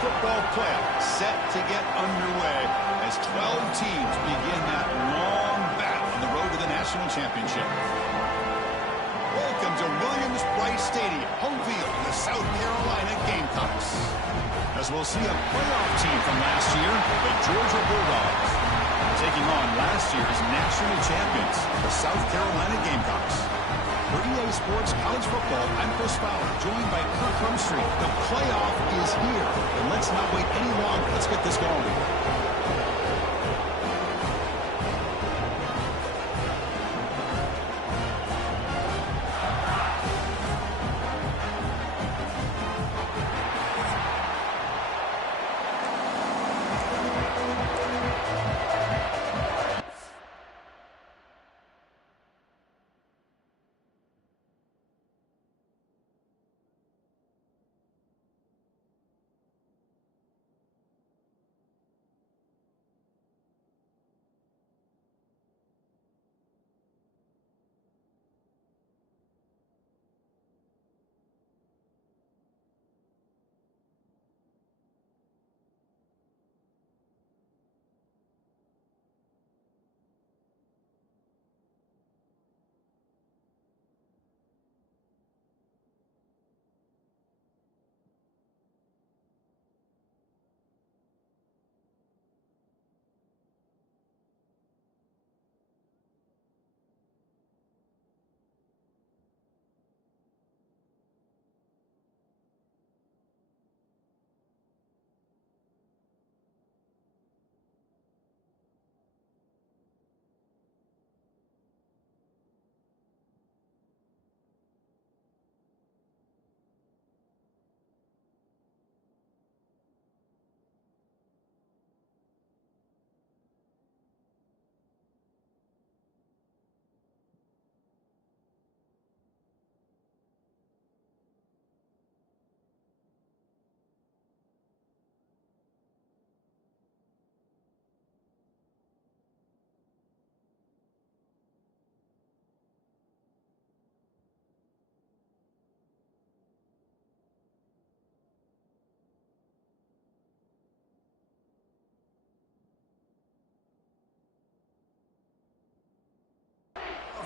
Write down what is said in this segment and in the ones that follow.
football playoff set to get underway as 12 teams begin that long battle on the road to the national championship. Welcome to Williams-Brice Stadium, home field of the South Carolina Gamecocks. As we'll see a playoff team from last year, the Georgia Bulldogs, taking on last year's national champions, the South Carolina Gamecocks. For EA Sports College Football, I'm Chris Fowler, joined by Kirk Humstreet. The playoff is here, and let's not wait any longer. Let's get this going.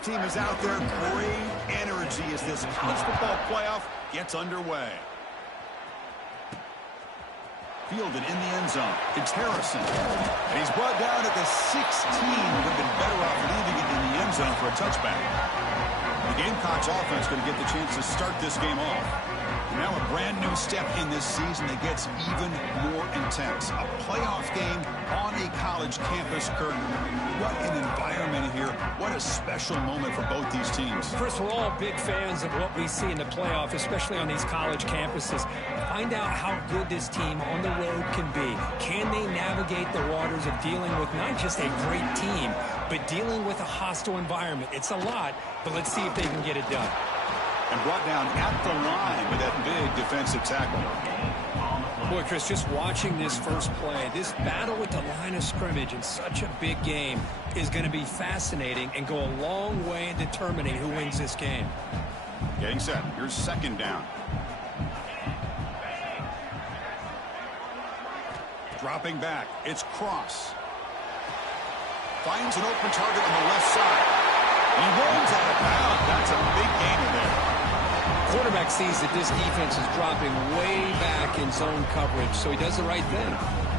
Team is out there. Great energy as this college football playoff gets underway. Fielded in the end zone. It's Harrison. And he's brought down at the 16. Would have been better off leaving it in the end zone for a touchback. The Gamecocks offense going to get the chance to start this game off. Now a brand new step in this season that gets even more intense. A playoff game on a college campus, Kirk. What an environment here. What a special moment for both these teams. Chris, we're all big fans of what we see in the playoff, especially on these college campuses. Find out how good this team on the road can be. Can they navigate the waters of dealing with not just a great team, but dealing with a hostile environment? It's a lot, but let's see if they can get it done. And brought down at the line with that big defensive tackle. Boy, Chris, just watching this first play, this battle with the line of scrimmage in such a big game is going to be fascinating and go a long way in determining who wins this game. Getting set. Here's second down. Dropping back. It's Cross. Finds an open target on the left side. He rolls out of bounds. That's a big gainer there. Quarterback sees that this defense is dropping way back in zone coverage, so he does the right thing.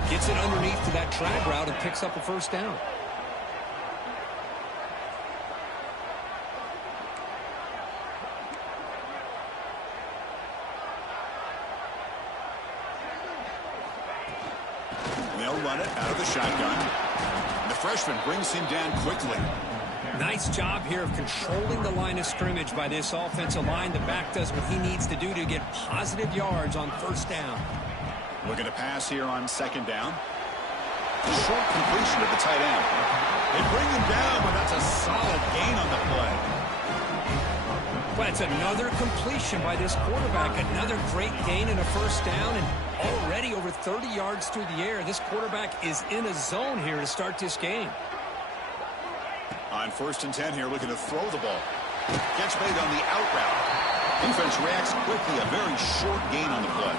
Gets it underneath to that drag route and picks up a first down. They'll run it out of the shotgun. And the freshman brings him down quickly. Nice job here of controlling the line of scrimmage by this offensive line. The back does what he needs to do to get positive yards on first down. Looking to pass here on second down. Short completion to the tight end. They bring him down, but that's a solid gain on the play. But it's another completion by this quarterback. Another great gain and a first down, and already over 30 yards through the air. This quarterback is in a zone here to start this game. On 1st and 10 here, looking to throw the ball. Gets made on the out route. Defense reacts quickly. A very short gain on the play.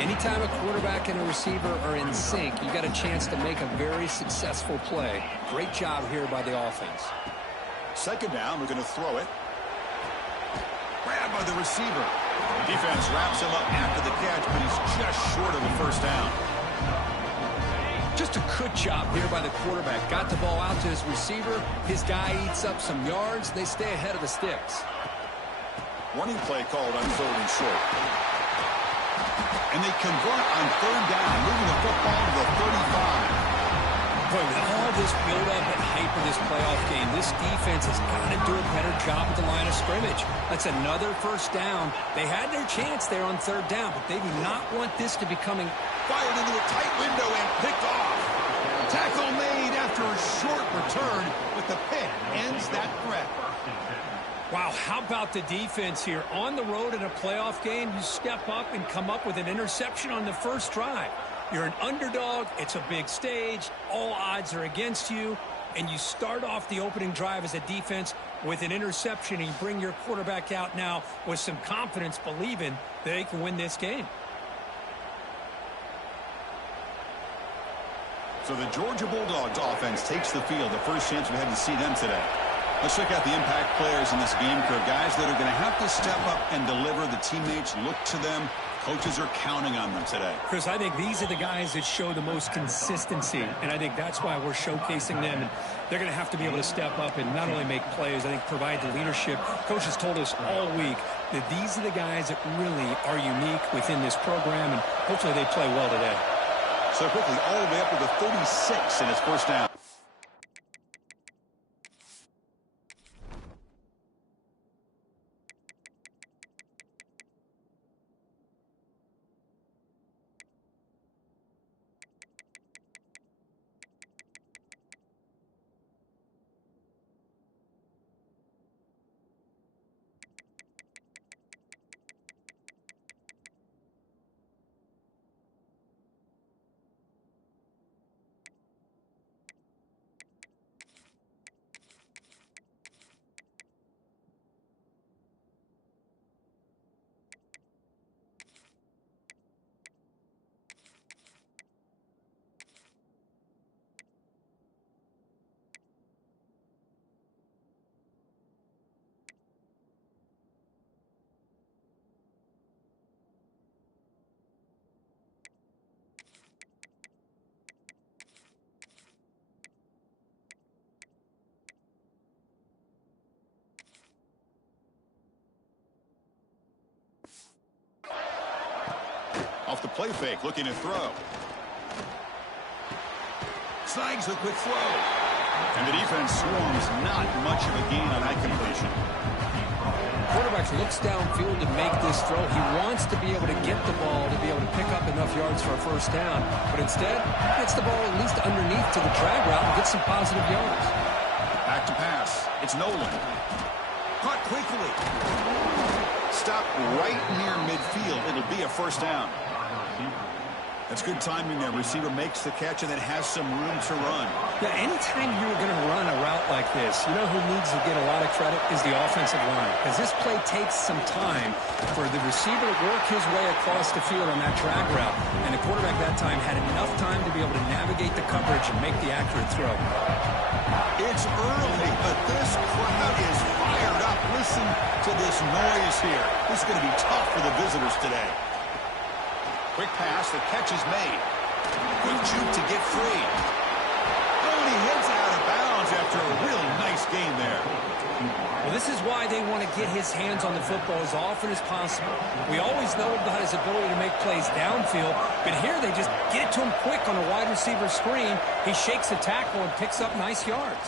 Anytime a quarterback and a receiver are in sync, you got a chance to make a very successful play. Great job here by the offense. Second down, we're going to throw it. Grabbed by the receiver. The defense wraps him up after the catch, but he's just short of the first down. Just a good job here by the quarterback. Got the ball out to his receiver. His guy eats up some yards. They stay ahead of the sticks. Running play called on 3rd and short. And they convert on 3rd down, moving the football to the 35. Boy, with all this build-up and hype of this playoff game, this defense has got to do a better job at the line of scrimmage. That's another first down. They had their chance there on 3rd down, but they do not want this to be coming. Fired into a tight window and picked off. Tackle made after a short return, but the pick ends that threat. Wow, how about the defense here? On the road in a playoff game, you step up and come up with an interception on the first drive. You're an underdog. It's a big stage. All odds are against you. And you start off the opening drive as a defense with an interception, and you bring your quarterback out now with some confidence, believing they can win this game. So the Georgia Bulldogs offense takes the field. The first chance we had to see them today. Let's check out the impact players in this game, crew. Guys that are going to have to step up and deliver. The teammates look to them. Coaches are counting on them today. Chris, I think these are the guys that show the most consistency, and I think that's why we're showcasing them. And they're going to have to be able to step up and not only make plays, I think provide the leadership. Coaches told us all week that these are the guys that really are unique within this program, and hopefully they play well today. So quickly, all the way up to the 36 in his first down. Off the play fake, looking to throw. Snags a quick throw. And the defense swarms, not much of a gain on that completion. Quarterback looks downfield to make this throw. He wants to be able to get the ball to be able to pick up enough yards for a first down. But instead, gets the ball at least underneath to the drag route and gets some positive yards. Back to pass. It's Nolan. Caught quickly. Stopped right near midfield. It'll be a first down. That's good timing there. Receiver makes the catch and then has some room to run. Yeah, anytime you're going to run a route like this, you know who needs to get a lot of credit is the offensive line. Because this play takes some time for the receiver to work his way across the field on that drag route. And the quarterback that time had enough time to be able to navigate the coverage and make the accurate throw. It's early, but this crowd is fired up. Listen to this noise here. This is going to be tough for the visitors today. Quick pass, the catch is made. Quick juke to get free. Oh, and he hits it out of bounds after a really nice game there. Well, this is why they want to get his hands on the football as often as possible. We always know about his ability to make plays downfield, but here they just get it to him quick on a wide receiver screen. He shakes the tackle and picks up nice yards.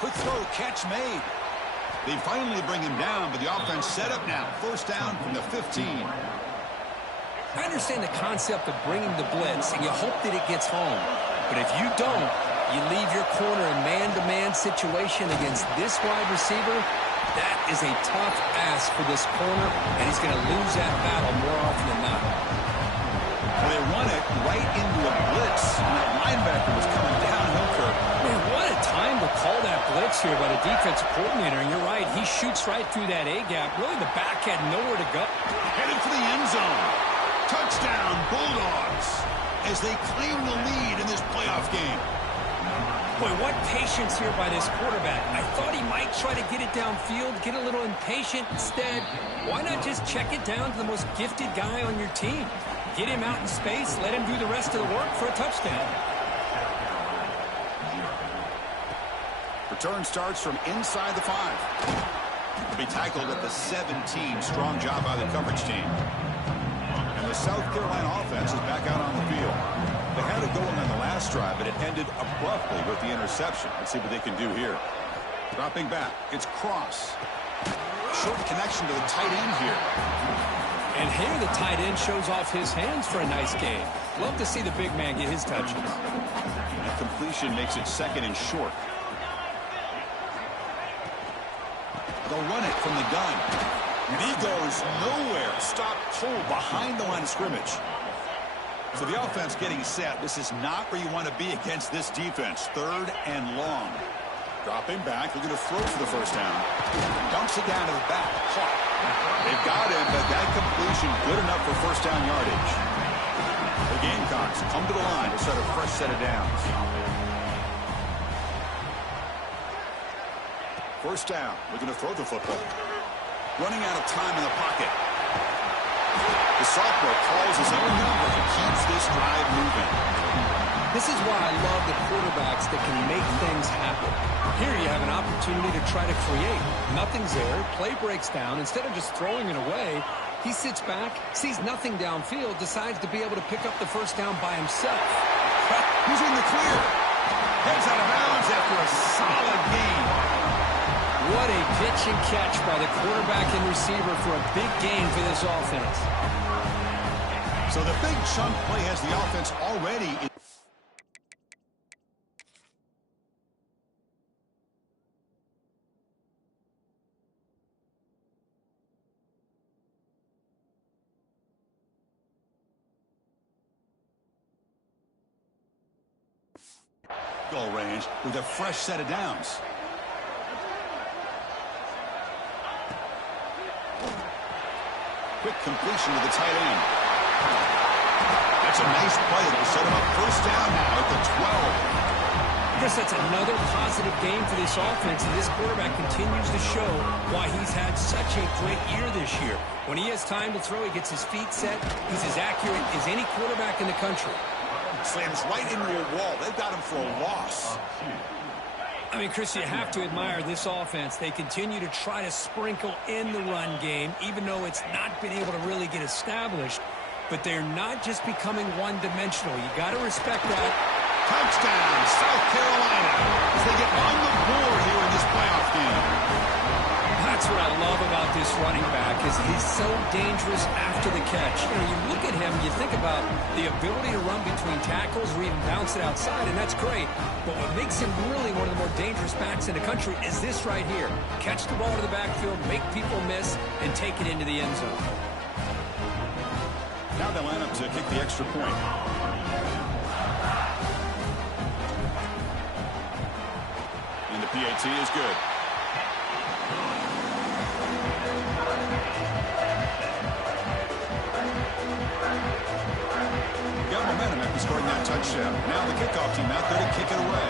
Quick throw, catch made. They finally bring him down, but the offense set up now. First down from the 15. I understand the concept of bringing the blitz, and you hope that it gets home. But if you don't, you leave your corner in man-to-man situation against this wide receiver. That is a tough ask for this corner, and he's going to lose that battle more often than not. Well, they run it right into a blitz, and that linebacker was coming downhill curve. Man, what a time to call that blitz here by the defensive coordinator. And you're right, he shoots right through that A-gap. Really, the back had nowhere to go. Headed for the end zone. Touchdown, Bulldogs, as they claim the lead in this playoff game. Boy, what patience here by this quarterback. I thought he might try to get it downfield, get a little impatient. Instead, why not just check it down to the most gifted guy on your team? Get him out in space, let him do the rest of the work for a touchdown. Return starts from inside the 5. He'll be tackled at the 17. Strong job by the coverage team. And the South Carolina offense is back out on the field. They had it going on the last drive, but it ended abruptly with the interception. Let's see what they can do here. Dropping back, it's Cross. Short connection to the tight end here. And here the tight end shows off his hands for a nice game. Love to see the big man get his touches. And completion makes it second and short. They'll run it from the gun. And he goes nowhere. Stop cold behind the line of scrimmage. So the offense getting set. This is not where you want to be against this defense. 3rd and long. Dropping back. Looking to throw for the first down. Dumps it down to the back. Caught. They've got him, but that completion good enough for first down yardage. The Gamecocks come to the line to start a fresh set of downs. First down. Looking to throw the football. Running out of time in the pocket. The sophomore calls his own number and keeps this drive moving. This is why I love the quarterbacks that can make things happen. Here you have an opportunity to try to create. Nothing's there. Play breaks down. Instead of just throwing it away, he sits back, sees nothing downfield, decides to be able to pick up the first down by himself. He's in the clear. Heads out of bounds after a solid gain. What a pitch and catch by the quarterback and receiver for a big gain for this offense. So the big chunk play has the offense already. Goal range with a fresh set of downs. Quick completion to the tight end. That's a nice play that will set him up first down now at the 12. I guess that's another positive game for this offense, and this quarterback continues to show why he's had such a great year this year. When he has time to throw, he gets his feet set. He's as accurate as any quarterback in the country. Slams right into a wall. They've got him for a loss. I mean, Chris, you have to admire this offense. They continue to try to sprinkle in the run game, even though it's not been able to really get established. But they're not just becoming one-dimensional. You got to respect that. Touchdown, South Carolina, as they get on the board here in this playoff game. That's what I love about this running back is he's so dangerous after the catch. You know, you look at him, you think about the ability to run between tackles or even bounce it outside, and that's great. But what makes him really one of the more dangerous backs in the country is this right here. Catch the ball to the backfield, make people miss, and take it into the end zone. Now they line up to kick the extra point. And the PAT is good. Got momentum after scoring that touchdown. Now the kickoff team out there to kick it away.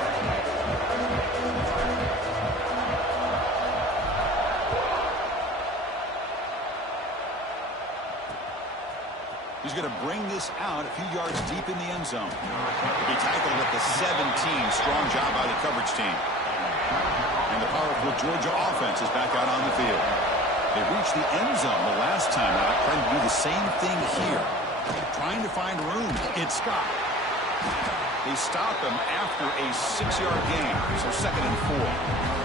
He's going to bring this out a few yards deep in the end zone. He'll be tackled at the 17. Strong job by the coverage team. And the powerful Georgia offense is back out on the field. They reached the end zone the last time out, trying to do the same thing here. Trying to find room. It's Scott. They stop him after a 6-yard gain, so 2nd and 4.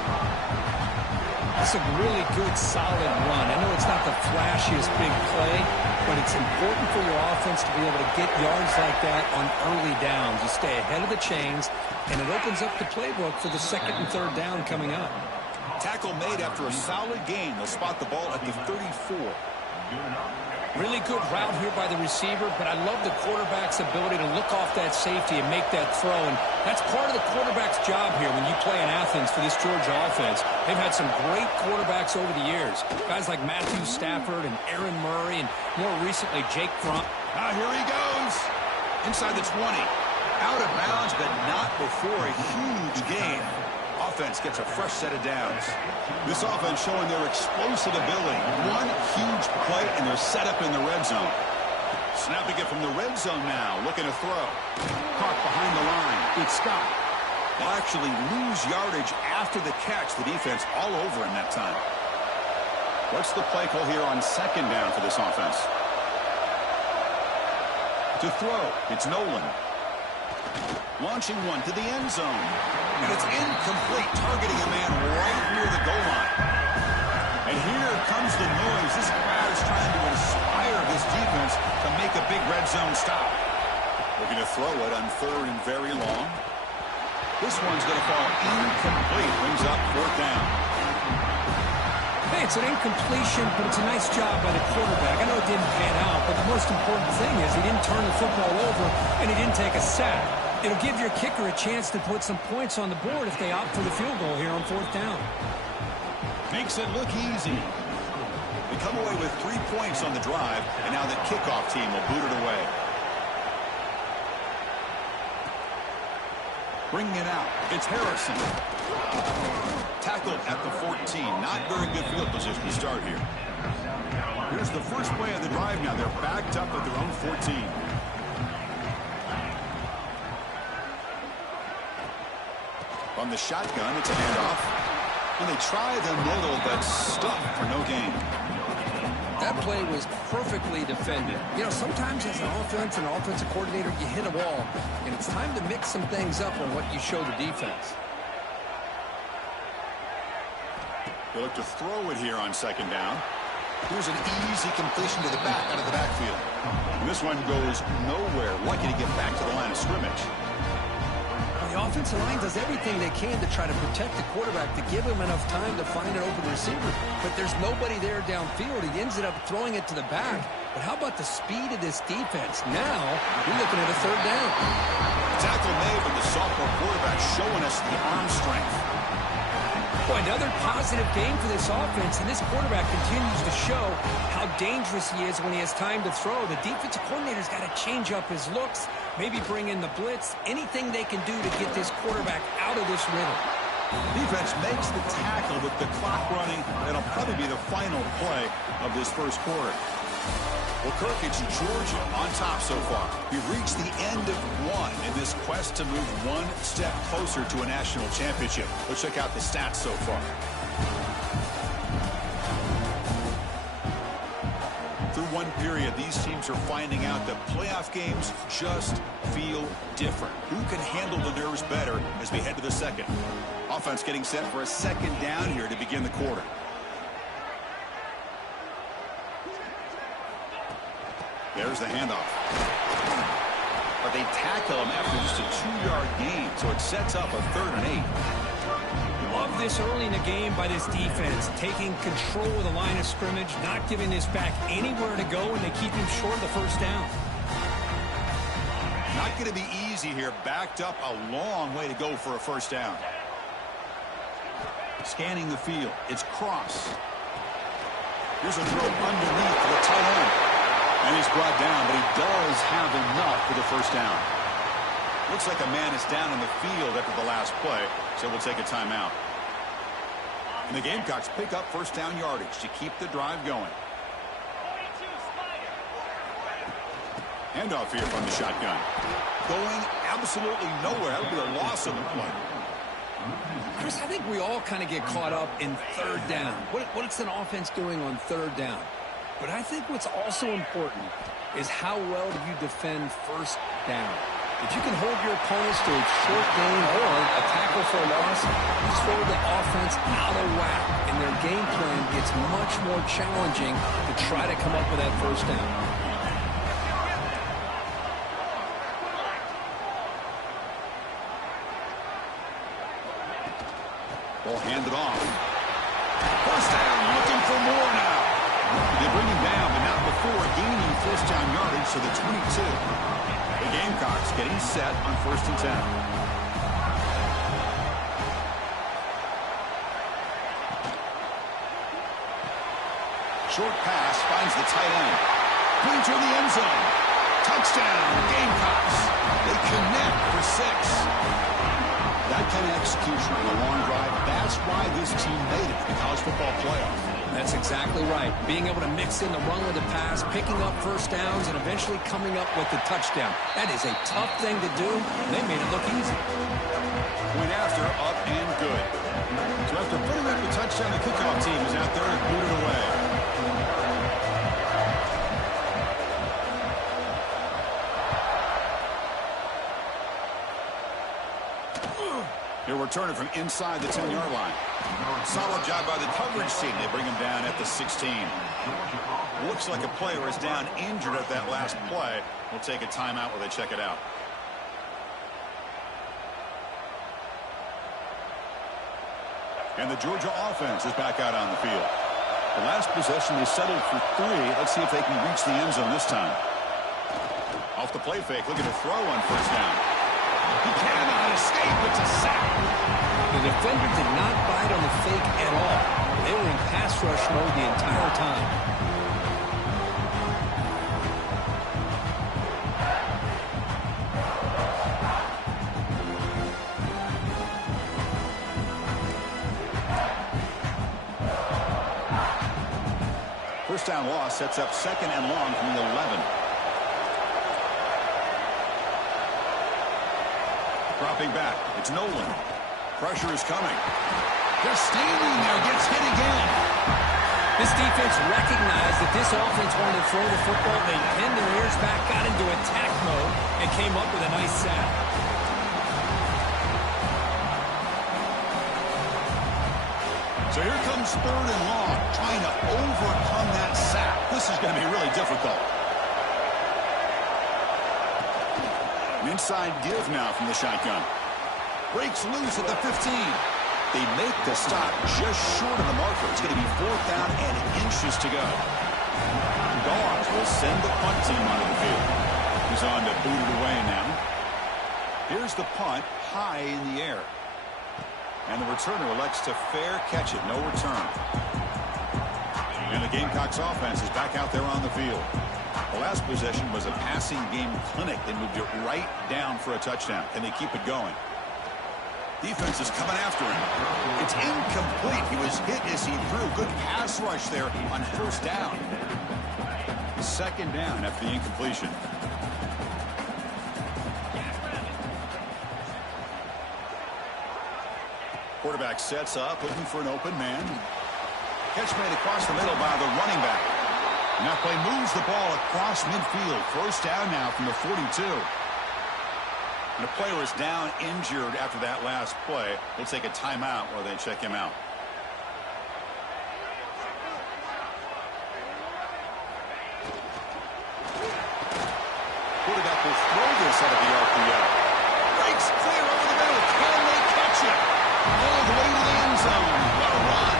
That's a really good, solid run. I know it's not the flashiest big play, but it's important for your offense to be able to get yards like that on early downs. You stay ahead of the chains, and it opens up the playbook for the 2nd and 3rd down coming up. Tackle made after a solid gain. They'll spot the ball at the 34. Really good route here by the receiver, but I love the quarterback's ability to look off that safety and make that throw. And that's part of the quarterback's job here when you play in Athens for this Georgia offense. They've had some great quarterbacks over the years. Guys like Matthew Stafford and Aaron Murray and more recently Jake Fromm. Here he goes. Inside the 20. Out of bounds, but not before a huge gain. Offense gets a fresh set of downs. This offense showing their explosive ability. One huge play, and they're set up in the red zone. Snapping it from the red zone now. Looking to throw. Caught behind the line. It's Scott. They'll actually lose yardage after the catch. The defense all over in that time. What's the play call here on second down for this offense? To throw, it's Nolan. Launching one to the end zone. And it's incomplete, targeting a man right near the goal line. And here comes the noise. This crowd is trying to inspire this defense to make a big red zone stop. Looking to throw it on third and very long. This one's going to fall incomplete. Brings up fourth down. Hey, it's an incompletion, but it's a nice job by the quarterback. I know it didn't pan out, but the most important thing is he didn't turn the football over and he didn't take a sack. It'll give your kicker a chance to put some points on the board if they opt for the field goal here on fourth down. Makes it look easy. They come away with 3 points on the drive, and now the kickoff team will boot it away. Bringing it out, it's Harrison. Tackled at the 14. Not very good field position to start here. Here's the first play of the drive now. They're backed up at their own 14. From the shotgun, it's a handoff. And they try the middle, but stuck for no gain. That play was perfectly defended. You know, sometimes as an offense and offensive coordinator, you hit a wall, and it's time to mix some things up on what you show the defense. They look to throw it here on second down. Here's an easy completion to the back out of the backfield. And this one goes nowhere. Lucky to get back to the line of scrimmage. The offensive line does everything they can to try to protect the quarterback, to give him enough time to find an open receiver. But there's nobody there downfield. He ends up throwing it to the back. But how about the speed of this defense? Now, we're looking at a third down. Tackle made with the sophomore quarterback showing us the arm strength. Boy, another positive game for this offense, and this quarterback continues to show how dangerous he is when he has time to throw. The defensive coordinator's got to change up his looks, maybe bring in the blitz, anything they can do to get this quarterback out of this rhythm. Defense makes the tackle with the clock running. That'll probably be the final play of this first quarter. Well, Kirk, it's Georgia on top so far. We've reached the end of one in this quest to move one step closer to a national championship. Let's check out the stats so far. Through one period, these teams are finding out that playoff games just feel different. Who can handle the nerves better as we head to the second? Offense getting set for a second down here to begin the quarter. There's the handoff. But they tackle him after just a 2-yard gain, so it sets up a 3rd and 8. Love this early in the game by this defense, taking control of the line of scrimmage, not giving this back anywhere to go, and they keep him short of the first down. Not going to be easy here. Backed up a long way to go for a first down. Scanning the field. It's Cross. Here's a throw underneath for the tight end. And he's brought down, but he does have enough for the first down. Looks like a man is down in the field after the last play, so we'll take a timeout. And the Gamecocks pick up first down yardage to keep the drive going. Handoff here from the shotgun. Going absolutely nowhere. That would be a loss of the play. Chris, I think we all kind of get caught up in third down. What's an offense doing on third down? But I think what's also important is how well do you defend first down. If you can hold your opponents to a short gain or a tackle for a loss, you throw the offense out of whack, and their game plan gets much more challenging to try to come up with that first down. Ball handed off. First down, looking for more now. They bring him down, but not before gaining first down yardage to the 22. The Gamecocks getting set on 1st and 10. Short pass finds the tight end. Putting to the end zone. Touchdown, Gamecocks. They connect for 6. That kind of execution on a long drive, that's why this team made it to the college football playoff. That's exactly right. Being able to mix in the run with the pass, picking up first downs, and eventually coming up with the touchdown. That is a tough thing to do. They made it look easy. Point after, up and good. So after putting up the touchdown, the kickoff team is out there and booted away. He'll return it from inside the 10-yard line. Solid job by the coverage team. They bring him down at the 16. Looks like a player is down injured at that last play. We'll take a timeout while they check it out. And the Georgia offense is back out on the field. The last possession, they settled for 3. Let's see if they can reach the end zone this time. Off the play fake, looking to throw on first down. He cannot escape. It's a sack. The defender did not bite on the fake at all. They were in pass rush mode the entire time. First down loss sets up 2nd and long from the 11. Dropping back. It's Nolan. Pressure is coming. Just standing there. Gets hit again. This defense recognized that this offense wanted to throw the football. They pinned their ears back, got into attack mode, and came up with a nice sack. So here comes 3rd and long, trying to overcome that sack. This is going to be really difficult. An inside give now from the shotgun. Breaks loose at the 15. They make the stop just short of the marker. It's going to be 4th down and inches to go. Dogs will send the punt team onto the field. He's on to boot it away now. Here's the punt, high in the air. And the returner elects to fair catch it. No return. And the Gamecocks offense is back out there on the field. The last possession was a passing game clinic. They moved it right down for a touchdown. Can they keep it going? Defense is coming after him. It's incomplete. He was hit as he threw. Good pass rush there on first down. 2nd down after the incompletion. Quarterback sets up, looking for an open man. Catch made across the middle by the running back. And that play moves the ball across midfield. First down now from the 42. And the player is down injured after that last play. We'll take a timeout while they check him out. Quarterback will throw this out of the RPO. Breaks clear over the middle. Can they catch it? All the way to the end zone. What a run.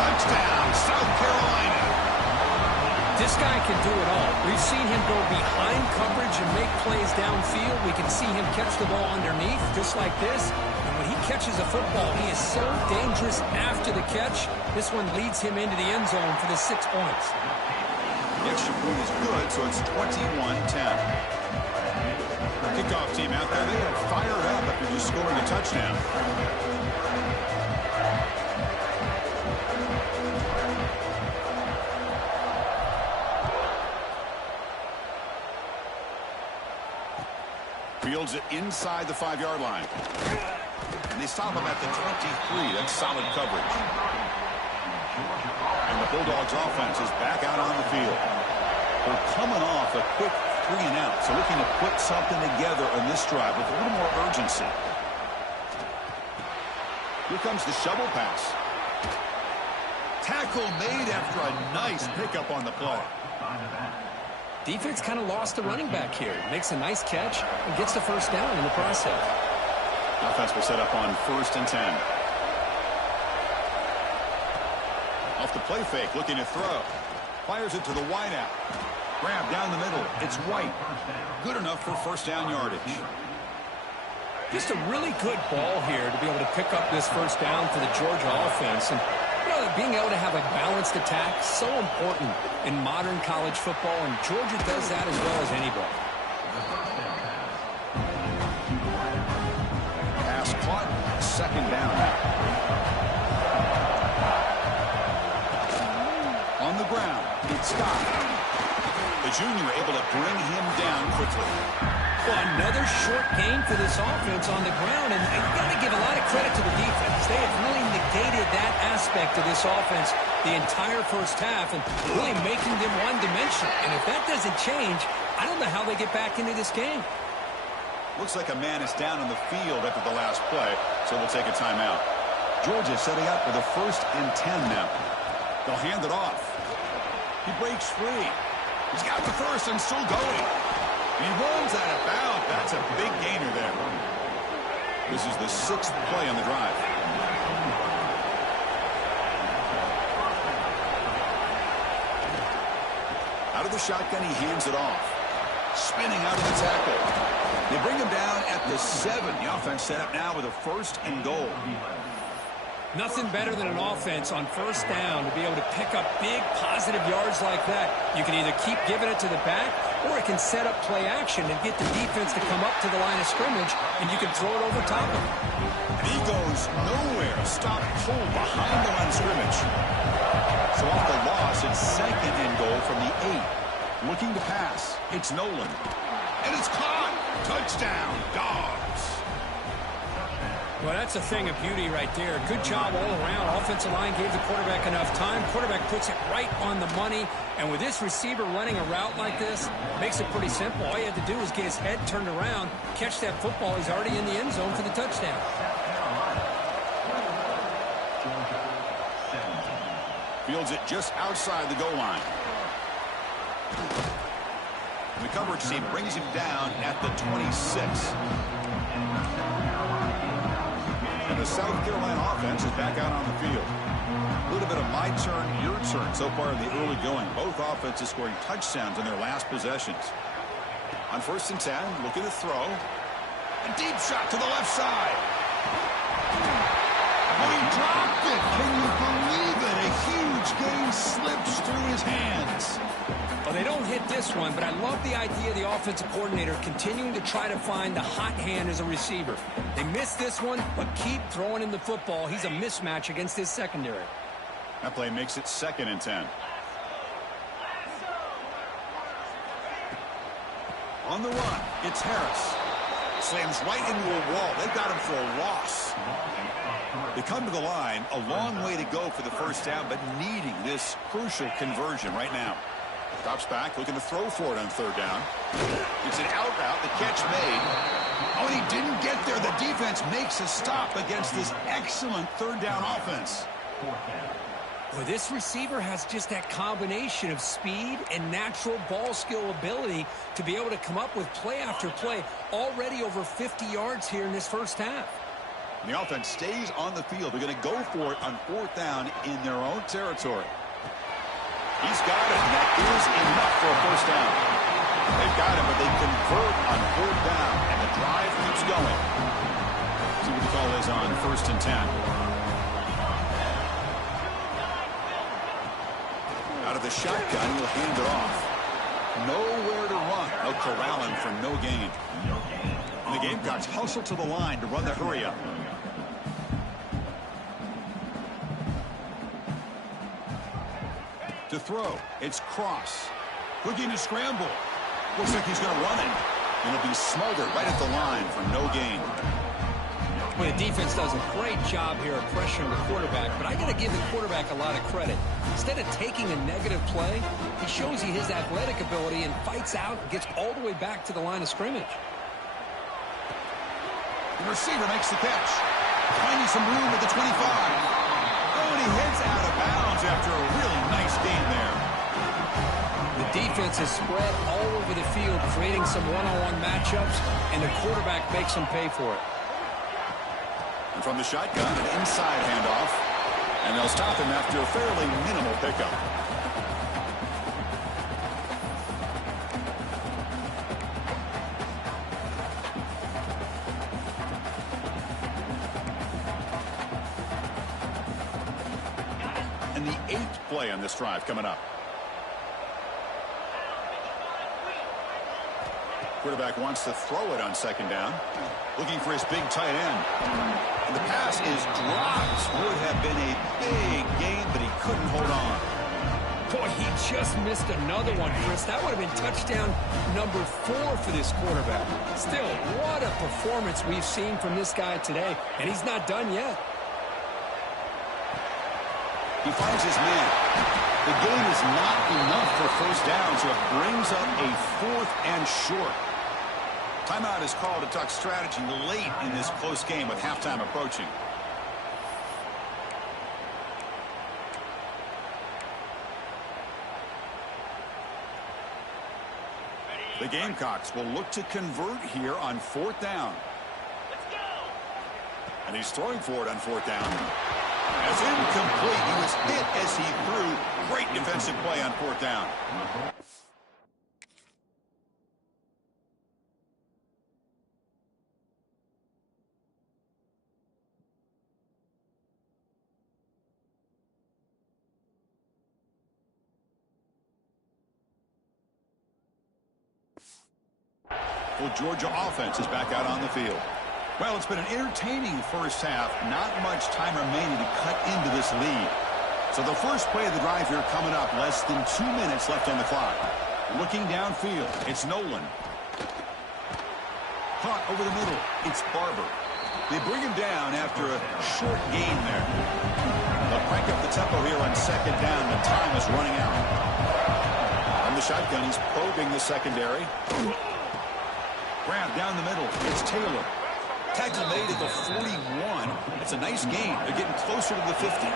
Touchdown, South Carolina. This guy can do it all. We've seen him go behind coverage and make plays downfield. We can see him catch the ball underneath, just like this. And when he catches a football, he is so dangerous after the catch. This one leads him into the end zone for the 6 points. The extra point is good, so it's 21-10. Kickoff team out there, they are fired up after just scoring a touchdown. Fields it inside the 5-yard line. And they stop him at the 23. That's solid coverage. And the Bulldogs offense is back out on the field. They're coming off a quick 3-and-out, so looking to put something together on this drive with a little more urgency. Here comes the shovel pass. Tackle made after a nice pickup on the play. Defense kind of lost the running back here. Makes a nice catch and gets the first down in the process. Offense will set up on 1st and 10. Off the play fake, looking to throw. Fires it to the wideout. Grab down the middle. It's White. Good enough for first down yardage. Just a really good ball here to be able to pick up this first down for the Georgia offense. And being able to have a balanced attack, so important in modern college football, and Georgia does that as well as anybody. Pass caught. Second down now. On the ground, it's Scott. The junior able to bring him down quickly. Well, another short gain for this offense on the ground, and you've got to give a lot of credit to the defense. They have really negated that aspect of this offense the entire first half and really making them one-dimensional. And if that doesn't change, I don't know how they get back into this game. Looks like a man is down on the field after the last play, so we'll take a timeout. Georgia setting up for the 1st and 10 now. They'll hand it off. He breaks free. He's got the first and still going. He runs out of bounds. That's a big gainer there. This is the 6th play on the drive. Out of the shotgun, he hands it off. Spinning out of the tackle. They bring him down at the 7. The offense set up now with a 1st and goal. Nothing better than an offense on 1st down to be able to pick up big positive yards like that. You can either keep giving it to the back, or it can set up play action and get the defense to come up to the line of scrimmage, and you can throw it over top of him. And he goes nowhere. Stop pulled behind the line of scrimmage. So off the loss, it's 2nd and goal from the 8. Looking to pass. It's Nolan. And it's caught. Touchdown, Dogs. Well, that's a thing of beauty right there. Good job all around. Offensive line gave the quarterback enough time. Quarterback puts it right on the money. And with this receiver running a route like this, makes it pretty simple. All you had to do is get his head turned around, catch that football. He's already in the end zone for the touchdown. Fields it just outside the goal line. The coverage team brings him down at the 26. And the South Carolina offense is back out on the field. A little bit of my turn, your turn so far in the early going. Both offenses scoring touchdowns in their last possessions. On 1st and 10, looking to throw. A deep shot to the left side. Oh, he dropped it. Can you believe it? A huge gain slips through his hands. Well, they don't hit this one, but I love the idea of the offensive coordinator continuing to try to find the hot hand as a receiver. They missed this one, but keep throwing him the football. He's a mismatch against his secondary. That play makes it 2nd and 10. On the run, it's Harris. Slams right into a wall. They've got him for a loss. They come to the line, a long way to go for the 1st down, but needing this crucial conversion right now. Drops back, looking to throw for it on 3rd down. It's an out route, the catch made. Oh, and he didn't get there. The defense makes a stop against this excellent 3rd down offense. Well, this receiver has just that combination of speed and natural ball skill ability to be able to come up with play after play, already over 50 yards here in this 1st half. And the offense stays on the field. They're going to go for it on 4th down in their own territory. He's got it, and that is enough for a 1st down. They've got him, but they convert on 4th down, and the drive keeps going. See what the call is on 1st and 10. Out of the shotgun, he'll hand it off. Nowhere to run. They'll corral him for no gain. And the Gamecocks hustle to the line to run the hurry-up. To throw, it's Cross. Looking to scramble. Looks like he's going to run it. And it'll be smothered right at the line for no gain. Well, the defense does a great job here of pressuring the quarterback, but I got to give the quarterback a lot of credit. Instead of taking a negative play, he shows you his athletic ability and fights out and gets all the way back to the line of scrimmage. The receiver makes the catch. Finding some room at the 25. Oh, and he heads out of bounds after a really nice gain there. The defense is spread all over the field, creating some one-on-one matchups, and the quarterback makes them pay for it. And from the shotgun, an inside handoff. And they'll stop him after a fairly minimal pickup. And the 8th play on this drive coming up. Quarterback wants to throw it on second down. Looking for his big tight end. And the pass is dropped. Would have been a big gain, but he couldn't hold on. Boy, he just missed another one, Chris. That would have been touchdown number 4 for this quarterback. Still, what a performance we've seen from this guy today, and he's not done yet. He finds his man. The gain is not enough for first down, so it brings up a 4th and short. Timeout is called to talk strategy late in this close game with halftime approaching. The Gamecocks will look to convert here on 4th down. Let's go. And he's throwing for it on 4th down. As incomplete, he was hit as he threw. Great defensive play on 4th down. Well, Georgia offense is back out on the field. Well, it's been an entertaining first half. Not much time remaining to cut into this lead. So the first play of the drive here coming up. Less than 2 minutes left on the clock. Looking downfield, it's Nolan. Caught over the middle, it's Barber. They bring him down after a short gain there. They'll crank up the tempo here on second down. The time is running out. On the shotgun, he's probing the secondary. Grab down the middle. It's Taylor. Tackle made at the 41. It's a nice gain. They're getting closer to the 50.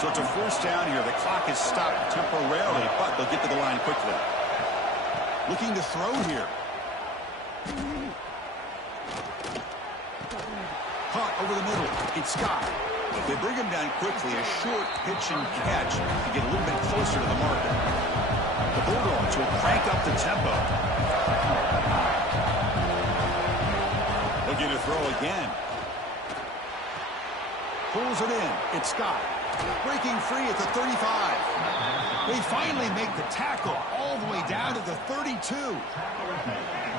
So it's a first down here. The clock is stopped temporarily, but they'll get to the line quickly. Looking to throw here. Caught over the middle. It's Scott. They bring him down quickly. A short pitch and catch to get a little bit closer to the marker. The Bulldogs will crank up the tempo. Looking to throw again. Pulls it in. It's Scott. Breaking free at the 35. They finally make the tackle all the way down to the 32.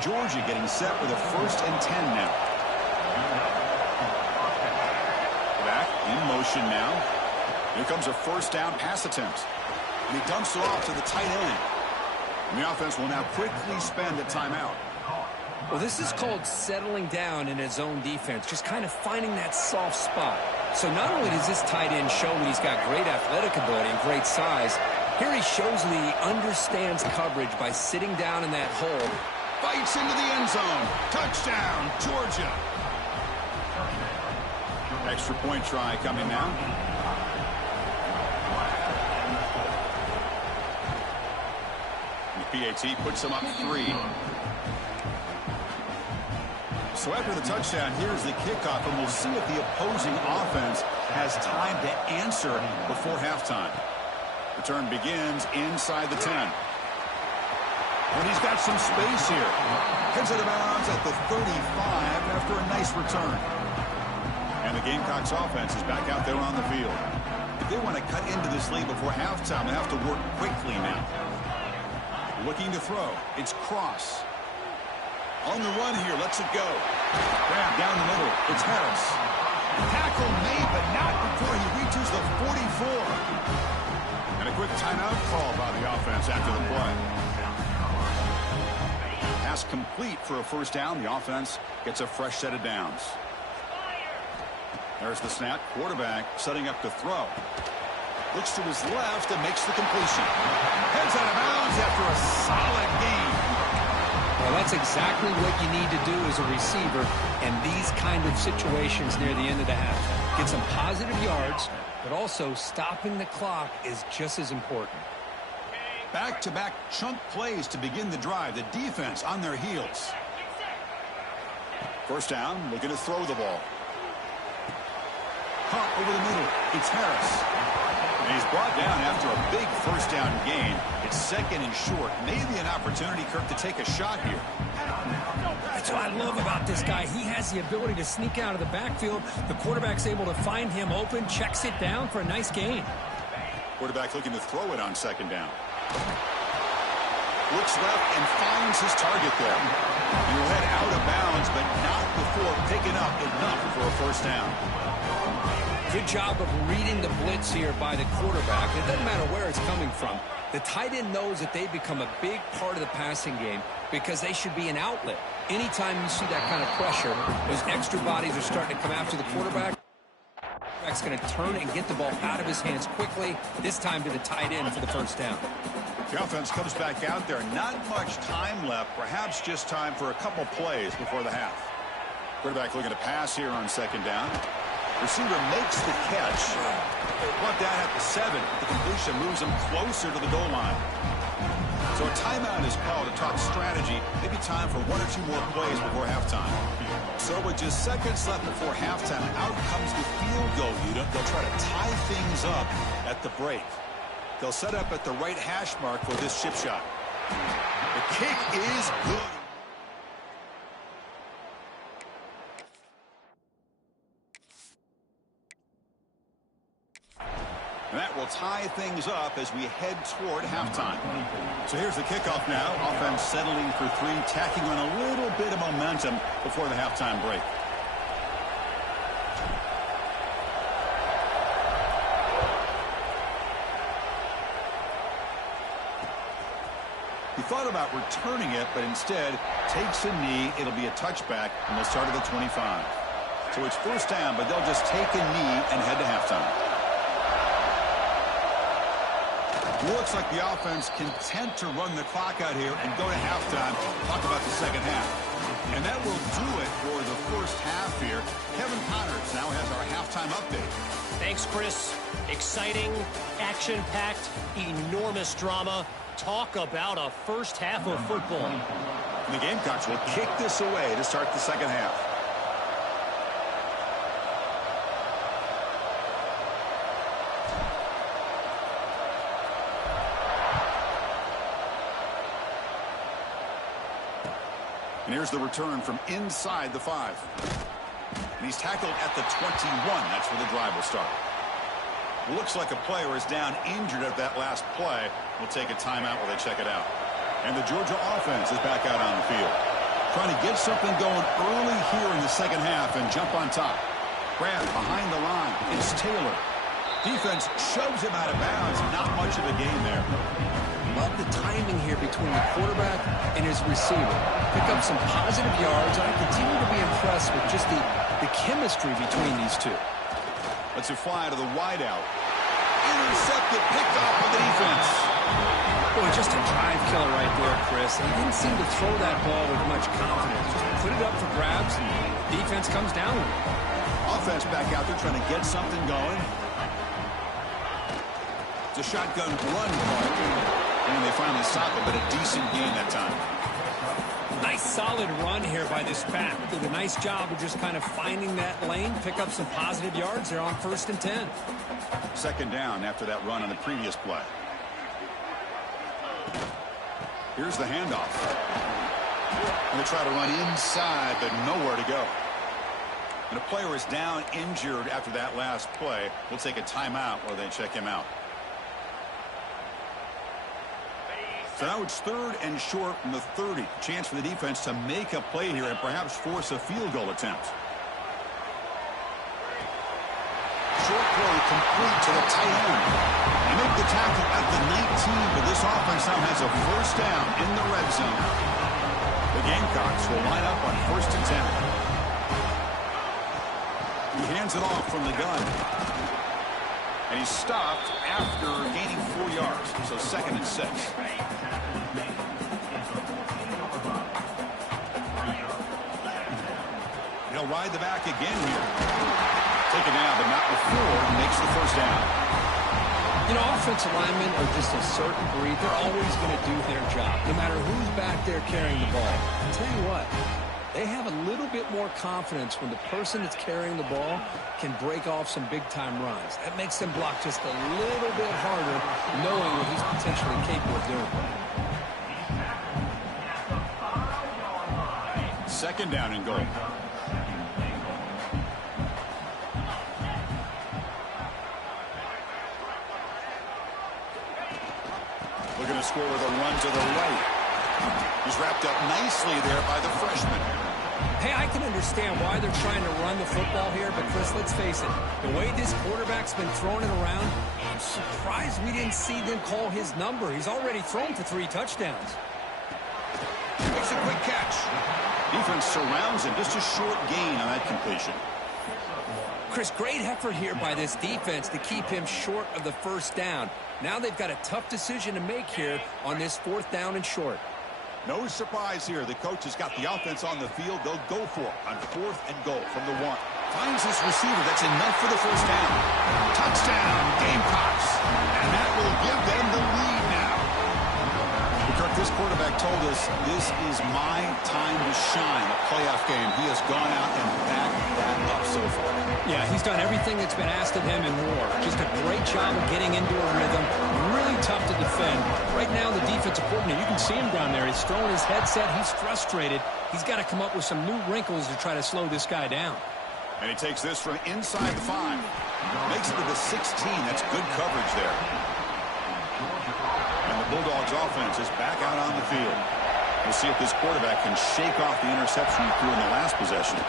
Georgia getting set with a 1st and 10 now. Back in motion now. Here comes a first down pass attempt. And he dumps it off to the tight end. And the offense will now quickly spend a timeout. Well, this is called settling down in his own defense, just kind of finding that soft spot. So not only does this tight end show that he's got great athletic ability and great size, here he shows that he understands coverage by sitting down in that hole. Bites into the end zone. Touchdown, Georgia. Extra point try coming now. The PAT puts him up 3. So after the touchdown, here's the kickoff, and we'll see if the opposing offense has time to answer before halftime. Return begins inside the 10. And he's got some space here. Heads out of bounds at the 35 after a nice return. And the Gamecocks offense is back out there on the field. If they want to cut into this lead before halftime, they have to work quickly now. Looking to throw. It's Cross. On the run here, lets it go. Grab down the middle. It's Harris. Tackle made, but not before he reaches the 44. And a quick timeout call by the offense after the play. Pass complete for a first down. The offense gets a fresh set of downs. There's the snap. Quarterback setting up to throw. Looks to his left and makes the completion. Heads out of bounds after a solid gain. Well, that's exactly what you need to do as a receiver in these kind of situations near the end of the half. Get some positive yards, but also stopping the clock is just as important. Back-to-back chunk plays to begin the drive. The defense on their heels. First down, looking to throw the ball. Caught over the middle. It's Harris. And he's brought down after a big first down gain. It's second and short. Maybe an opportunity, Kirk, to take a shot here. That's what I love about this guy. He has the ability to sneak out of the backfield. The quarterback's able to find him open, checks it down for a nice gain. Quarterback looking to throw it on second down. Looks left and finds his target there. He'll head out of bounds, but not before picking up enough for a first down. Good job of reading the blitz here by the quarterback. It doesn't matter where it's coming from. The tight end knows that they become a big part of the passing game because they should be an outlet. Anytime you see that kind of pressure, those extra bodies are starting to come after the quarterback. Quarterback's going to turn and get the ball out of his hands quickly, this time to the tight end for the first down. The offense comes back out there. Not much time left. Perhaps just time for a couple plays before the half. Quarterback looking to pass here on second down. Receiver makes the catch. Brought down at the 7. The completion moves him closer to the goal line. So a timeout is called to talk strategy. Maybe time for 1 or 2 more plays before halftime. So with just seconds left before halftime, out comes the field goal unit. They'll try to tie things up at the break. They'll set up at the right hash mark for this chip shot. The kick is good. That will tie things up as we head toward halftime. So here's the kickoff now. Offense settling for 3, tacking on a little bit of momentum before the halftime break. He thought about returning it, but instead takes a knee. It'll be a touchback, and they'll start at the 25. So it's first down, but they'll just take a knee and head to halftime. Looks like the offense content to run the clock out here and go to halftime. Talk about the second half. And that will do it for the first half here. Kevin Connors now has our halftime update. Thanks, Chris. Exciting, action-packed, enormous drama. Talk about a first half of football. And the Gamecocks will kick this away to start the second half. And here's the return from inside the 5. And he's tackled at the 21. That's where the drive will start. Looks like a player is down injured at that last play. We'll take a timeout while they check it out. And the Georgia offense is back out on the field. Trying to get something going early here in the second half and jump on top. Grab behind the line. It's Taylor. Defense shoves him out of bounds. Not much of a gain there. Love the timing here between the quarterback and his receiver. Pick up some positive yards, and I continue to be impressed with just the chemistry between these two. Let's fly to the wideout. Intercepted, picked off by the defense. Boy, just a drive killer right there, Chris. He didn't seem to throw that ball with much confidence. Just put it up for grabs, and defense comes down with it. Offense back out there trying to get something going. It's a shotgun run play. And they finally stop it, but a decent gain that time. Nice solid run here by this back. Did a nice job of just kind of finding that lane, pick up some positive yards. They're on 1st and 10. Second down after that run on the previous play. Here's the handoff. And they try to run inside, but nowhere to go. And a player is down injured after that last play. We'll take a timeout while they check him out. So now it's 3rd and short from the 30. Chance for the defense to make a play here and perhaps force a field goal attempt. Short throw complete to the tight end. They make the tackle at the 19, but this offense now has a first down in the red zone. The Gamecocks will line up on 1st and 10. He hands it off from the gun. And he's stopped after gaining 4 yards. So 2nd and 6. He'll ride the back again here. Taken down, but not before he makes the first down. You know, offensive linemen are just a certain breed. They're always going to do their job, no matter who's back there carrying the ball. I'll tell you what, they have a little bit more confidence when the person that's carrying the ball can break off some big-time runs. That makes them block just a little bit harder, knowing what he's potentially capable of doing. 2nd down and goal. Looking to score with a run to the right. He's wrapped up nicely there by the freshman. Hey, I can understand why they're trying to run the football here, but Chris, let's face it, the way this quarterback's been throwing it around, I'm surprised we didn't see them call his number. He's already thrown for 3 touchdowns. Makes a quick catch. Defense surrounds him. Just a short gain on that completion. Chris, great effort here by this defense to keep him short of the first down. Now they've got a tough decision to make here on this 4th down and short. No surprise here. The coach has got the offense on the field. They'll go for it on 4th and goal from the 1. Finds his receiver. That's enough for the first down. Touchdown, Gamecocks. And that will give them the lead now. Kirk, this quarterback told us this is my time to shine. A playoff game. He has gone out and backed that up so far. Yeah, he's done everything that's been asked of him and more. Just a great job of getting into a rhythm. Really tough to defend. Right now, the defensive coordinator, you can see him down there. He's throwing his headset. He's frustrated. He's got to come up with some new wrinkles to try to slow this guy down. And he takes this from inside the 5. Makes it to the 16. That's good coverage there. And the Bulldogs offense is back out on the field. We'll see if this quarterback can shake off the interception he threw in the last possession.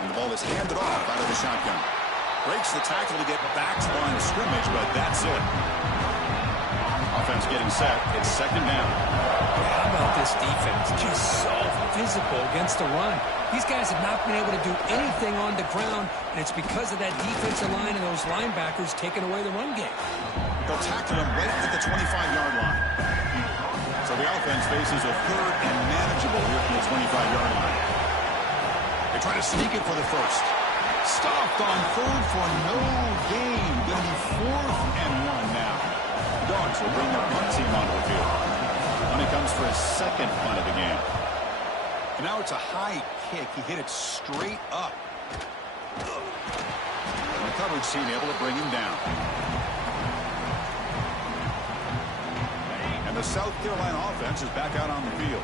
And the ball is handed off out of the shotgun. Breaks the tackle to get back to the line of scrimmage, but that's it. Offense getting set. It's 2nd down. How about this defense? Just so physical against the run. These guys have not been able to do anything on the ground, and it's because of that defensive line and those linebackers taking away the run game. They'll tackle him right at the 25-yard line. So the offense faces a 3rd and manageable here from the 25-yard line. They try to sneak it for the first. Stopped on 3rd for no gain. Going to be 4th and 1 now. Dogs will bring their punt team onto the field. Money comes for his 2nd punt of the game. And now it's a high kick. He hit it straight up. And the coverage team able to bring him down. And the South Carolina offense is back out on the field.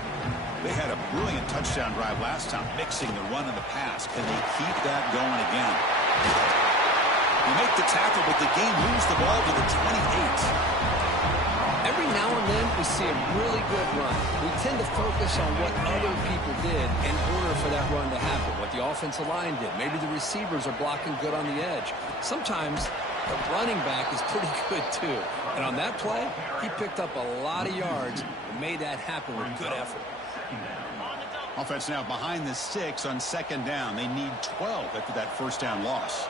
They had a brilliant touchdown drive last time, mixing the run and the pass. Can they keep that going again? They make the tackle, but the game moves the ball to the 28. Every now and then we see a really good run. We tend to focus on what other people did in order for that run to happen, what the offensive line did. Maybe the receivers are blocking good on the edge. Sometimes the running back is pretty good too. And on that play, he picked up a lot of yards and made that happen with good effort. Offense now behind the 6 on 2nd down. They need 12 after that first down loss.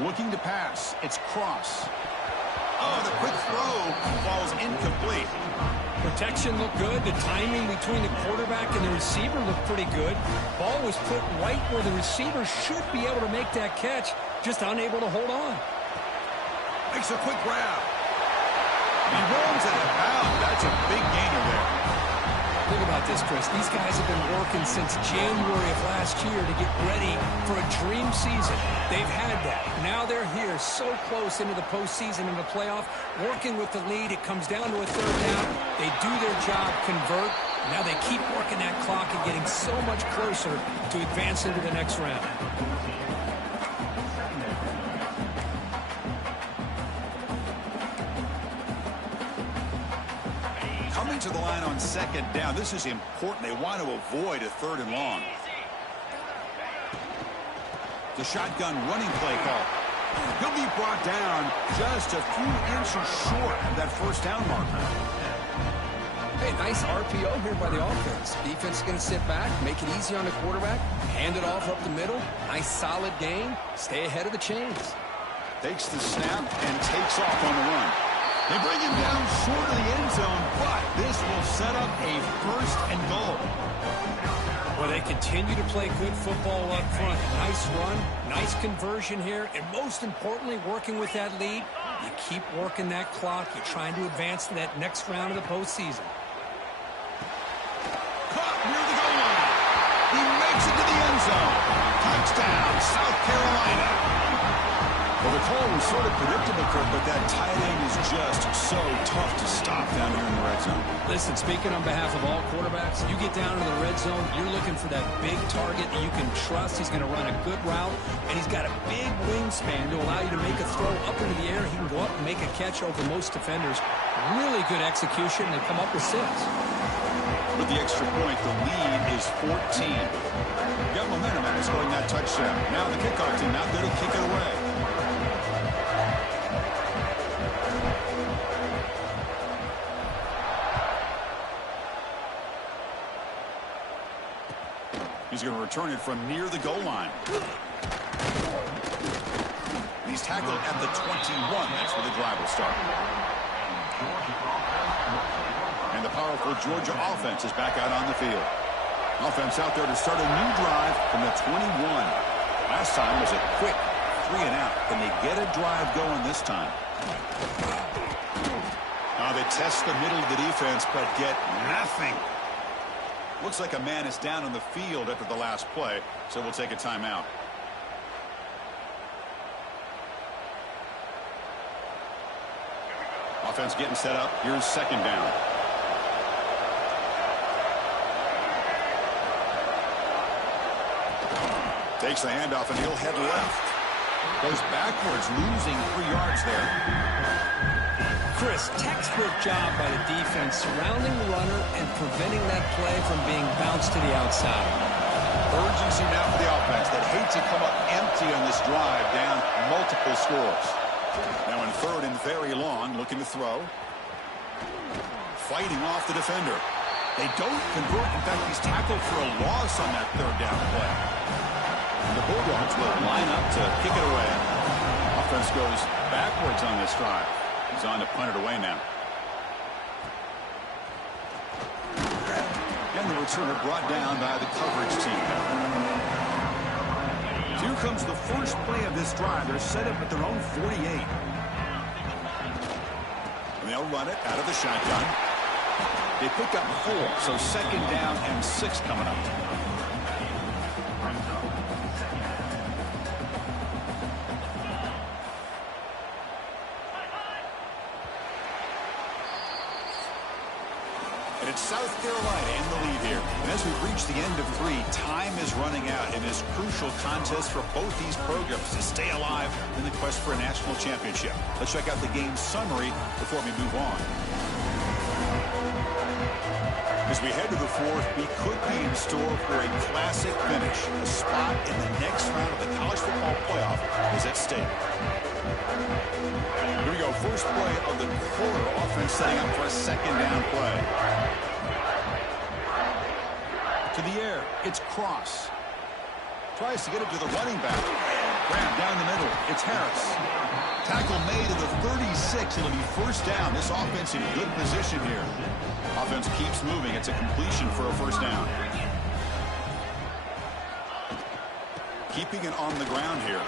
Looking to pass. It's Cross. Oh, the quick throw falls incomplete. Protection looked good. The timing between the quarterback and the receiver looked pretty good. Ball was put right where the receiver should be able to make that catch, just unable to hold on. Makes a quick grab. He rolls it out. That's a big gainer there. Think about this, Chris. These guys have been working since January of last year to get ready for a dream season. They've had that. Now they're here so close into the postseason and the playoff, working with the lead. It comes down to a 3rd down. They do their job, convert. Now they keep working that clock and getting so much closer to advance into the next round. Coming to the line on 2nd down. This is important. They want to avoid a 3rd and long. The shotgun running play call. He'll be brought down just a few inches short of that first down marker. Hey, nice RPO here by the offense. Defense is going to sit back, make it easy on the quarterback, hand it off up the middle. Nice solid gain. Stay ahead of the chains. Takes the snap and takes off on the run. They bring him down short of the end zone, but this will set up a 1st and goal. Well, they continue to play good football up front. Nice run, nice conversion here, and most importantly, working with that lead, you keep working that clock. You're trying to advance to that next round of the postseason. Caught near the goal line. He makes it to the end zone. Touchdown, South Carolina. Well, the call was sort of predictable, Kirk, but that tight end is just so tough to stop down here in the red zone. Listen, speaking on behalf of all quarterbacks, you get down to the red zone, you're looking for that big target that you can trust. He's going to run a good route, and he's got a big wingspan to allow you to make a throw up into the air. He can go up and make a catch over most defenders. Really good execution. They come up with 6. With the extra point, the lead is 14. Got momentum after scoring that touchdown. Now the kickoff team out there to kick it away. He's going to return it from near the goal line. He's tackled at the 21. That's where the drive will start. And the powerful Georgia offense is back out on the field. Offense out there to start a new drive from the 21. Last time was a quick 3-and-out. Can they get a drive going this time? Now they test the middle of the defense, but get nothing. Looks like a man is down on the field after the last play, so we'll take a timeout. Offense getting set up. Here's second down. Takes the handoff and he'll head left. Goes backwards, losing 3 yards there. Chris, textbook job by the defense surrounding the runner and preventing that play from being bounced to the outside. Urgency now for the offense that hate to come up empty on this drive, down multiple scores. Now in 3rd and very long, looking to throw. Fighting off the defender. They don't convert. In fact, he's tackled for a loss on that 3rd down play. And the Bulldogs will line up to kick it away. Offense goes backwards on this drive. He's on to punt it away now. And the returner brought down by the coverage team. Here comes the first play of this drive. They're set up at their own 48. And they'll run it out of the shotgun. They pick up 4, so second down and 6 coming up. And it's South Carolina in the lead here. And as we reach the end of 3, time is running out in this crucial contest for both these programs to stay alive in the quest for a national championship. Let's check out the game summary before we move on. As we head to the 4th, we could be in store for a classic finish. A spot in the next round of the college football playoff is at stake. Here we go. First play of the quarter. Offense setting up for a second down play. To the air. It's Cross. Tries to get it to the running back. Grab down the middle. It's Harris. Tackle made to the 36. It'll be first down. This offense in good position here. Offense keeps moving. It's a completion for a first down. Keeping it on the ground here.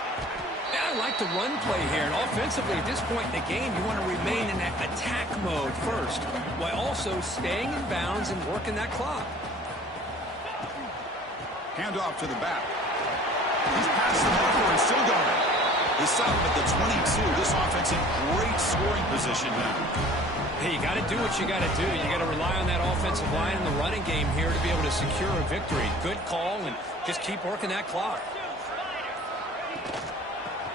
Yeah, I like the run play here. And offensively, at this point in the game, you want to remain in that attack mode first, while also staying in bounds and working that clock. Handoff to the back. He's past the marker and still going. They stop him at the 22. This offense in great scoring position now. Hey, you got to do what you got to do. You got to rely on that offensive line in the running game here to be able to secure a victory. Good call, and just keep working that clock.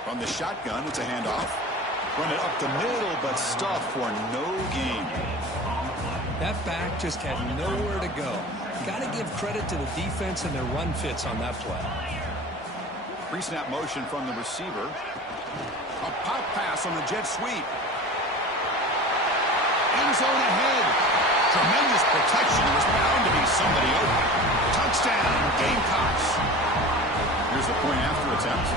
From the shotgun, it's a handoff. Run it up the middle, but stuffed for no gain. That back just had nowhere to go. Got to give credit to the defense and their run fits on that play. Pre-snap motion from the receiver. A pop pass on the jet sweep. End zone ahead. Tremendous protection. There's bound to be somebody open. Touchdown, Gamecocks. Here's the point after attempt.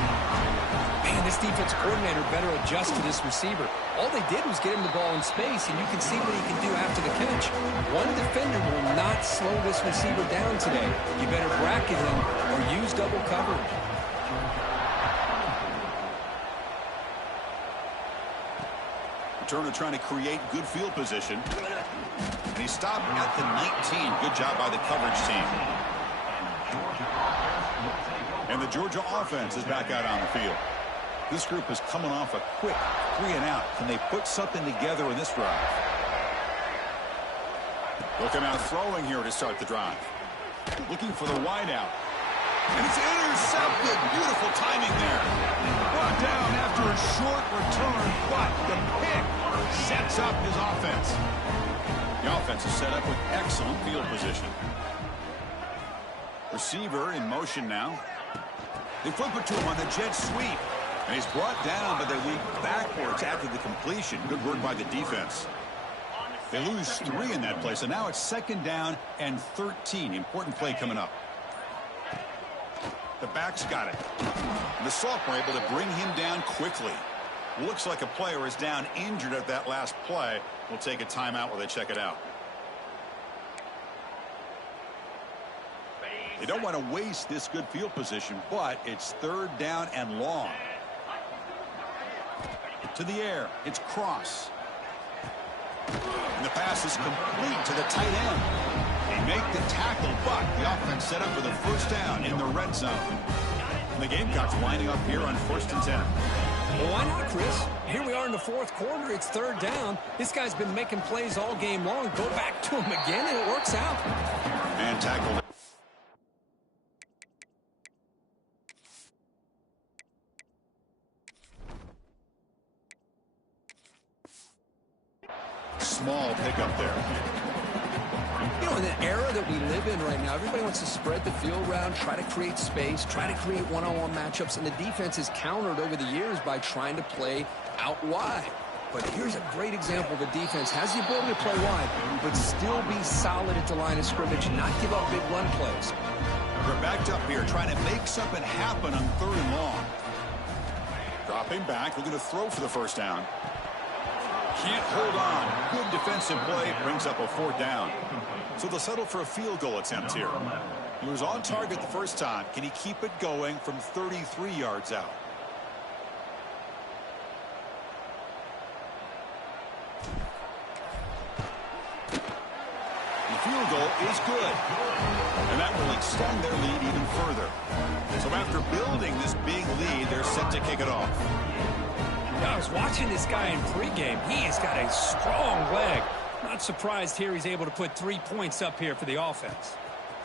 Man, this defense coordinator better adjust to this receiver. All they did was get him the ball in space, and you can see what he can do after the catch. One defender will not slow this receiver down today. You better bracket him or use double coverage. Turner trying to create good field position. And he stopped at the 19. Good job by the coverage team. And the Georgia offense is back out on the field. This group is coming off a quick 3-and-out. Can they put something together in this drive? Looking out throwing here to start the drive. Looking for the wideout. And it's intercepted. Beautiful timing there. Brought down after a short return, but the pick sets up his offense. The offense is set up with excellent field position. Receiver in motion now. They flip it to him on the jet sweep. And he's brought down, but they leap backwards after the completion. Good work by the defense. They lose 3 in that play, so now it's 2nd down and 13. Important play coming up. The back's got it. And the sophomore able to bring him down quickly. Looks like a player is down injured at that last play. We'll take a timeout while they check it out. They don't want to waste this good field position, but it's 3rd down and long. To the air, it's Cross. And the pass is complete to the tight end. They make the tackle, but the offense set up for the 1st down in the red zone. And the Gamecocks lining up here on 1st and 10. Well, why not, Chris? Here we are in the 4th quarter. It's 3rd down. This guy's been making plays all game long. Go back to him again, and it works out. And tackled. Small pickup there. You know, in the era that we live in right now, everybody wants to spread the field around, try to create space, try to create one-on-one matchups, and the defense is countered over the years by trying to play out wide. But here's a great example. The defense has the ability to play wide, but still be solid at the line of scrimmage, not give up big run plays. They're backed up here, trying to make something happen on 3rd and long. Dropping back, looking to throw for the 1st down. Can't hold on. Good defensive play brings up a 4th down. So they'll settle for a field goal attempt here. He was on target the first time. Can he keep it going from 33 yards out? The field goal is good. And that will extend their lead even further. So after building this big lead, they're set to kick it off. I was watching this guy in pregame. He has got a strong leg. Not surprised here he's able to put 3 points up here for the offense.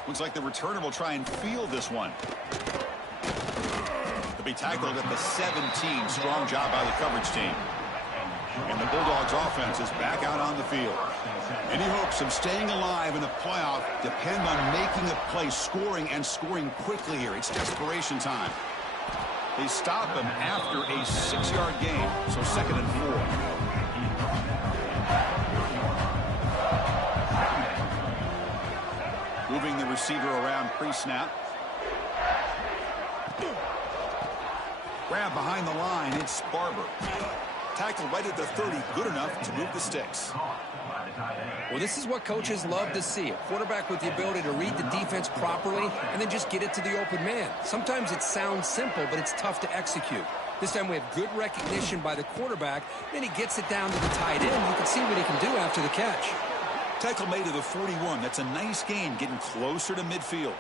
Looks like the returner will try and field this one. To be tackled at the 17. Strong job by the coverage team. And the Bulldogs offense is back out on the field. Any hopes of staying alive in the playoff depend on making a play, scoring, and scoring quickly here. It's desperation time. They stop him after a 6-yard gain, so 2nd and 4. Moving the receiver around pre-snap. Grab behind the line, it's Barber. Tackle right at the 30, good enough to move the sticks. Well, this is what coaches love to see. A quarterback with the ability to read the defense properly and then just get it to the open man. Sometimes it sounds simple, but it's tough to execute. This time we have good recognition by the quarterback. Then he gets it down to the tight end. You can see what he can do after the catch. Tackle made to the 41. That's a nice gain, getting closer to midfield.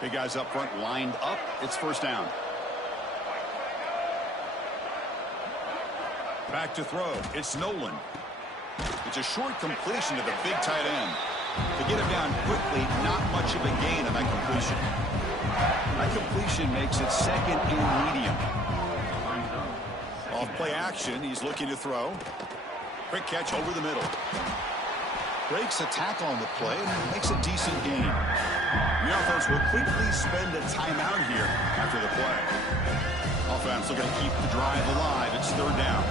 Big guys up front lined up. It's 1st down. Back to throw. It's Nolan. It's a short completion to the big tight end. To get him down quickly, not much of a gain on that completion. That completion makes it 2nd and medium. Off play action, he's looking to throw. Quick catch over the middle. Breaks a tackle on the play and makes a decent gain. The offense will quickly spend a timeout here after the play. Offense looking to keep the drive alive. It's 3rd down.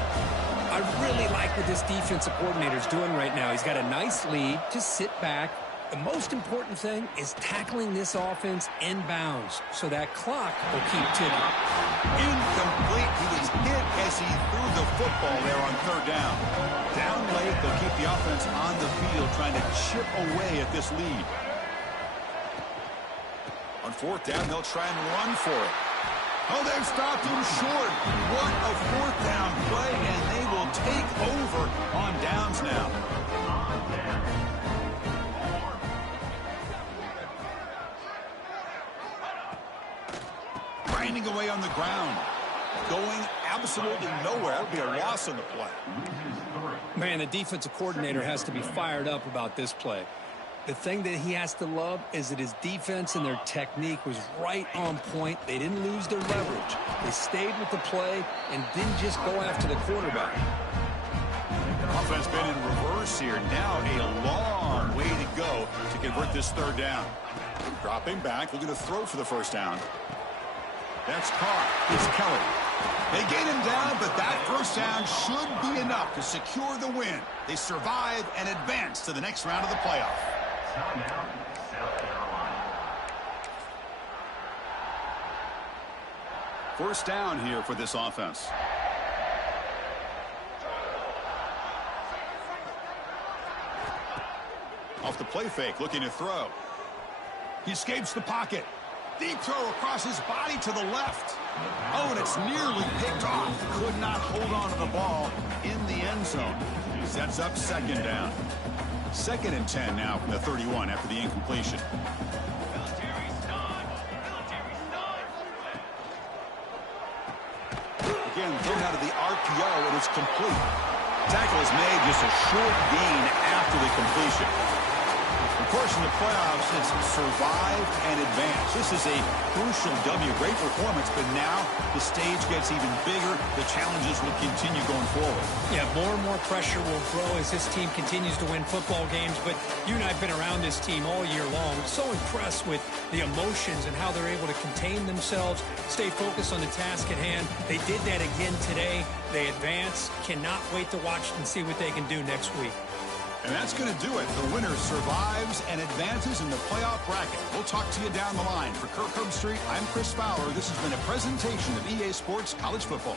I really like what this defensive coordinator is doing right now. He's got a nice lead. Just sit back. The most important thing is tackling this offense inbounds so that clock will keep ticking. Incomplete. He was hit as he threw the football there on 3rd down. Down late, they'll keep the offense on the field trying to chip away at this lead. On 4th down, they'll try and run for it. Oh, they've stopped him short. What a 4th down play, and they will take over on downs now. Grinding away on the ground. going absolutely nowhere. That would be a loss on the play. Man, the defensive coordinator has to be fired up about this play. The thing that he has to love is that his defense and their technique was right on point. They didn't lose their leverage. They stayed with the play and didn't just go after the quarterback. Offense been in reverse here. Now a long way to go to convert this third down. Dropping back, looking to throw for the first down. That's caught. It's Kelly. They get him down, but that first down should be enough to secure the win. They survive and advance to the next round of the playoff. First down here for this offense. Off the play fake, looking to throw. He escapes the pocket. Deep throw across his body to the left. Oh, and it's nearly picked off. Could not hold on to the ball in the end zone. Sets up second down. 2nd and 10 now from the 31 after the incompletion. Again, thrown out of the RPO, and it's complete. Tackle is made, just a short gain after the completion. Of course, in the playoffs, it's survive and advance. This is a crucial W. Great performance, but now the stage gets even bigger. The challenges will continue going forward. Yeah, more and more pressure will grow as this team continues to win football games. But you and I have been around this team all year long. So impressed with the emotions and how they're able to contain themselves, stay focused on the task at hand. They did that again today. They advance. Cannot wait to watch and see what they can do next week. And that's going to do it. The winner survives and advances in the playoff bracket. We'll talk to you down the line. For Kirk Herbstreit, I'm Chris Fowler. This has been a presentation of EA Sports College Football.